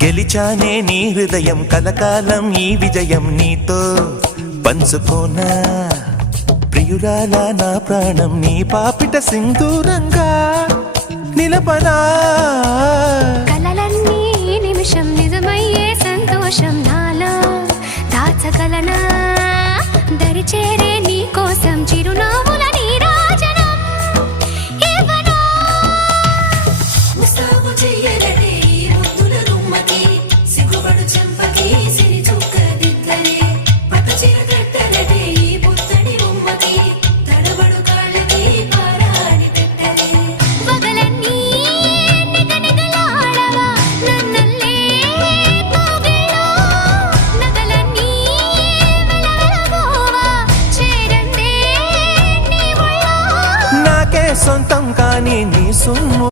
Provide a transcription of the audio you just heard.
గెలిచానే నీ హృదయం కలకాలం ఈ విజయం నీతో పంచుకోనా ప్రియురాలా నా ప్రాణం నీ పాపిట సింధూరంగా నిలపనా కలలన్నీ నిమిషం నిజమయ్యే సంతోషం నాలో దాచగలనా దరిచేరే నీ కోసం చిరునవ్వుల నీరాజనం ఇవ్వనా ముస్తాబు చెయ్యలనే ఈ ముద్దుల గుమ్మకి సిగ్గుపడు చెంపకి సిరి చుక్క దిద్దలే పట్ట చీర కట్టలనే ఈ పుత్తడి బొమ్మకి తడబడు కాళ్ళకి పారాని పెట్టలే వగలన్నీ నిగనిగలాడవా నన్నల్లే కోగిలో నగలన్నీ వెలవెలబోవా చేరందే నీ ఒళ్ళో నాకే సొంతం కానీ నీ సొమ్ము